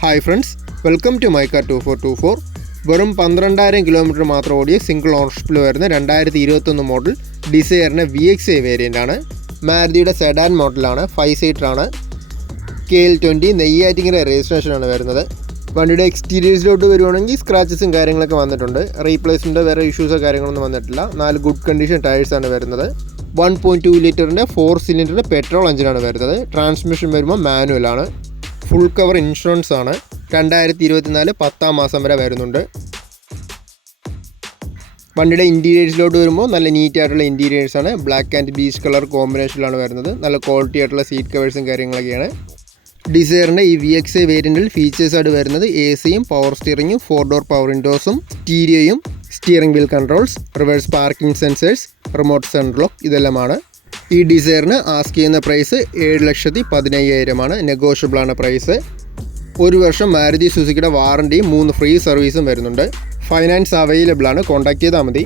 Hi friends, welcome to my car 2424. വെറും 12,000 kilometre മാത്രം ഓടിയ സിംഗിൾ ഓണർഷിപ്പിൽ വരുന്ന 2021 മോഡൽ ഡിസയറിൻ്റെ VXi വേരിയൻ്റ് ആണ്. മാരുതിയുടെ സെഡാൻ മോഡലാണ്, 5 സീറ്ററാണ്. KL20 നെയ്യാറ്റിങ്ങര രജിസ്ട്രേഷനാണ് വരുന്നത്. വണ്ടിയുടെ എക്സ്റ്റീരിയേഴ്സിലോട്ട് വരുവാണെങ്കിൽ സ്ക്രാച്ചസും കാര്യങ്ങളൊക്കെ വന്നിട്ടുണ്ട്. റീപ്ലേസ്മെൻറ്റ് വേറെ ഇഷ്യൂസോ കാര്യങ്ങളൊന്നും വന്നിട്ടില്ല. 4 ഗുഡ് കണ്ടീഷൻ ടയേഴ്സാണ് വരുന്നത്. 1.2 ലിറ്ററിൻ്റെ 4 സിലിണ്ടറിൻ്റെ പെട്രോൾ എഞ്ചിനാണ് വരുന്നത്. ട്രാൻസ്മിഷൻ വരുമ്പോൾ മാനുവലാണ്. ഫുൾ കവർ ഇൻഷുറൻസ് ആണ്. 2024 10ാം മാസം വരെ വരുന്നുണ്ട്. വണ്ടിയുടെ ഇൻറ്റീരിയേഴ്സിലോട്ട് വരുമ്പോൾ നല്ല നീറ്റായിട്ടുള്ള ഇൻറ്റീരിയേഴ്സാണ്. ബ്ലാക്ക് ആൻഡ് ബീച്ച് കളർ കോമ്പിനേഷനിലാണ് വരുന്നത്. നല്ല ക്വാളിറ്റി ആയിട്ടുള്ള സീറ്റ് കവേഴ്സും കാര്യങ്ങളൊക്കെയാണ്. ഡിസയറിൻ്റെ ഈ VXi വേരിയൻറ്റിൽ ഫീച്ചേഴ്സായിട്ട് വരുന്നത് AC-യും പവർ സ്റ്റിയറിങ്ങും 4 ഡോർ പവർ വിൻഡോസും സ്റ്റീരിയോയും steering wheel controls, reverse parking sensors, remote central lock ഇതെല്ലാമാണ്. ഈ ഡിസയറിന് ആസ്ക് ചെയ്യുന്ന പ്രൈസ് 7,15,000 നെഗോഷ്യബിളാണ് പ്രൈസ്. 1 വർഷം മാരുതി സുസുക്കിയുടെ വാറണ്ടിയും 3 ഫ്രീ സർവീസും വരുന്നുണ്ട്. ഫൈനാൻസ് അവൈലബിൾ ആണ്. കോൺടാക്ട് ചെയ്താൽ മതി.